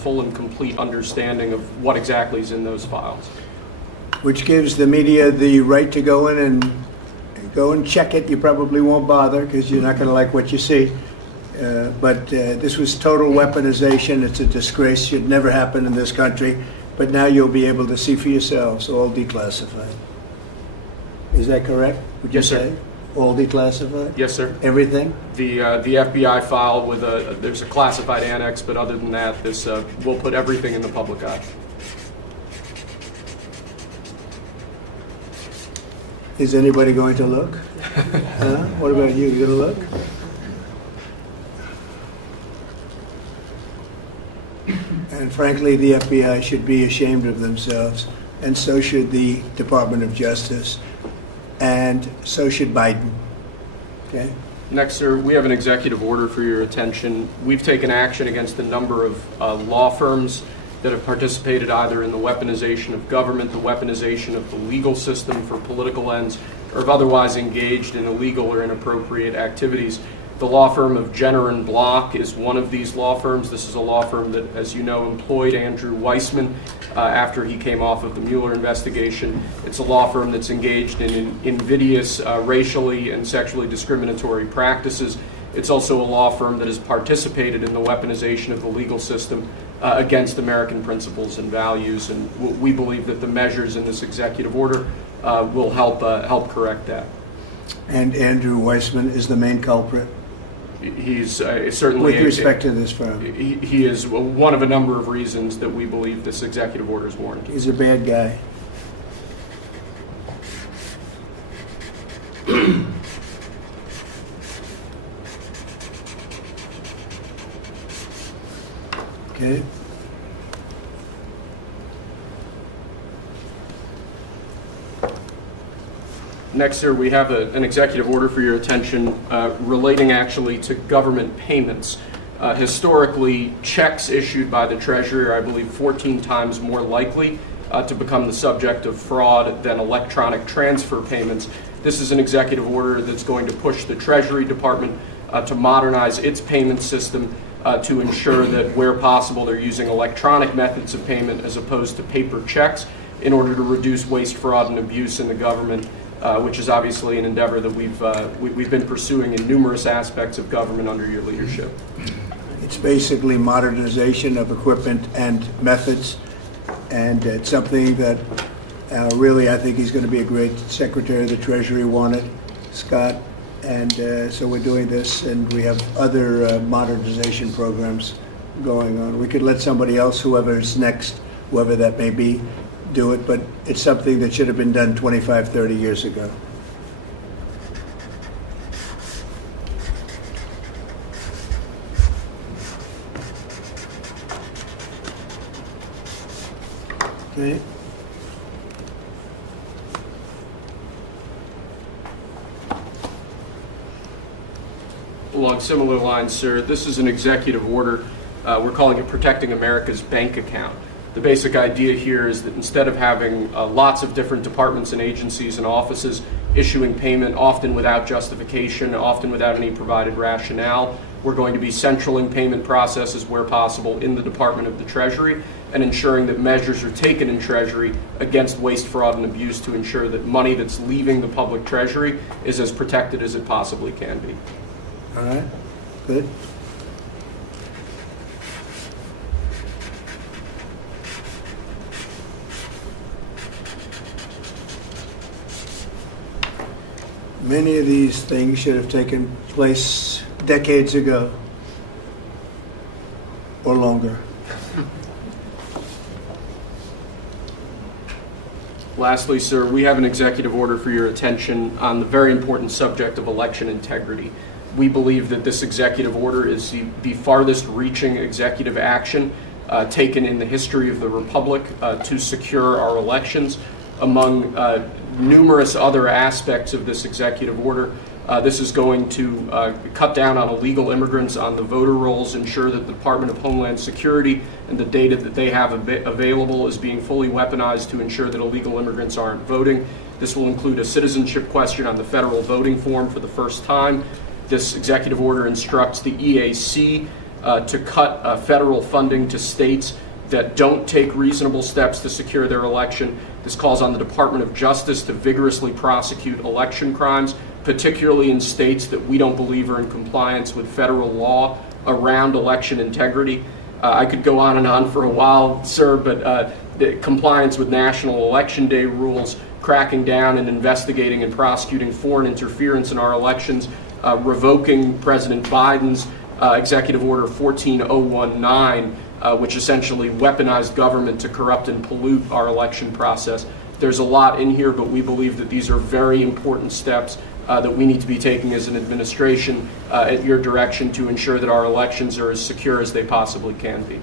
full and complete understanding of what exactly is in those files. Which gives the media the right to go in and check it. You probably won't bother because you're not going to like what you see. But this was total weaponization. It's a disgrace. Should never happen in this country. But now you'll be able to see for yourselves, all declassified. Is that correct? Would you say? All declassified? Yes, sir. Everything? The FBI file with there's a classified annex, but other than that, this will put everything in the public eye. Is anybody going to look? What about you? You going to look? And frankly, the FBI should be ashamed of themselves, and so should the Department of Justice, and so should Biden. Okay? Next, sir, we have an executive order for your attention. We've taken action against a number of law firms that have participated either in the weaponization of government, the weaponization of the legal system for political ends, or have otherwise engaged in illegal or inappropriate activities. The law firm of Jenner and Block is one of these law firms. This is a law firm that, as you know, employed Andrew Weissman after he came off of the Mueller investigation. It's a law firm that's engaged in invidious racially and sexually discriminatory practices. It's also a law firm that has participated in the weaponization of the legal system against American principles and values. And we believe that the measures in this executive order will help correct that. And Andrew Weissman is the main culprit? He's certainly... With respect to this firm? He is one of a number of reasons that we believe this executive order is warranted. He's a bad guy. Okay. Next, sir, we have an executive order for your attention relating actually to government payments. Historically, checks issued by the Treasury are, I believe, 14 times more likely to become the subject of fraud than electronic transfer payments. This is an executive order that's going to push the Treasury Department to modernize its payment system to ensure that where possible they're using electronic methods of payment as opposed to paper checks in order to reduce waste, fraud, and abuse in the government. Which is obviously an endeavor that we've been pursuing in numerous aspects of government under your leadership. It's basically modernization of equipment and methods, and it's something that really I think he's going to be a great Secretary of the Treasury, wanted, Scott, and so we're doing this, and we have other modernization programs going on. We could let somebody else, whoever's next, whoever that may be, do it, but it's something that should have been done 25, 30 years ago. Okay. Along similar lines, sir, this is an executive order. We're calling it Protecting America's Bank Account. The basic idea here is that instead of having lots of different departments and agencies and offices issuing payment, often without justification, often without any provided rationale, we're going to be centraling payment processes where possible in the Department of the Treasury and ensuring that measures are taken in Treasury against waste, fraud, and abuse to ensure that money that's leaving the public Treasury is as protected as it possibly can be. All right, good. Many of these things should have taken place decades ago or longer. Lastly, sir, we have an executive order for your attention on the very important subject of election integrity. We believe that this executive order is the farthest reaching executive action taken in the history of the Republic to secure our elections. Among numerous other aspects of this executive order, this is going to cut down on illegal immigrants on the voter rolls, ensure that the Department of Homeland Security and the data that they have available is being fully weaponized to ensure that illegal immigrants aren't voting. This will include a citizenship question on the federal voting form for the first time. This executive order instructs the EAC to cut federal funding to states that don't take reasonable steps to secure their election. This calls on the Department of Justice to vigorously prosecute election crimes, particularly in states that we don't believe are in compliance with federal law around election integrity. I could go on and on for a while, sir, but the compliance with national election day rules, cracking down and investigating and prosecuting foreign interference in our elections, revoking President Biden's Executive Order 14019, which essentially weaponized government to corrupt and pollute our election process. There's a lot in here, but we believe that these are very important steps that we need to be taking as an administration at your direction to ensure that our elections are as secure as they possibly can be.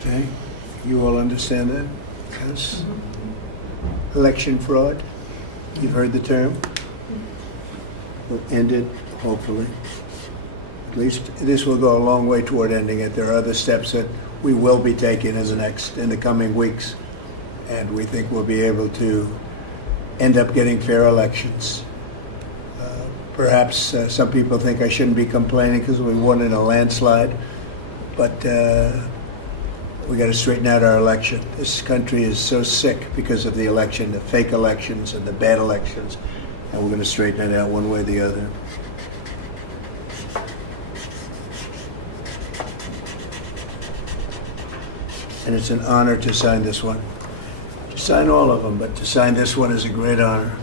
Okay, you all understand that? Yes. Election fraud, you've heard the term. We'll end it, hopefully. At least this will go a long way toward ending it. There are other steps that we will be taking in the coming weeks, and we think we'll be able to end up getting fair elections. Perhaps some people think I shouldn't be complaining because we won in a landslide, but we got to straighten out our election. This country is so sick because of the election, the fake elections and the bad elections, and we're going to straighten it out one way or the other. And it's an honor to sign this one. To sign all of them, but to sign this one is a great honor.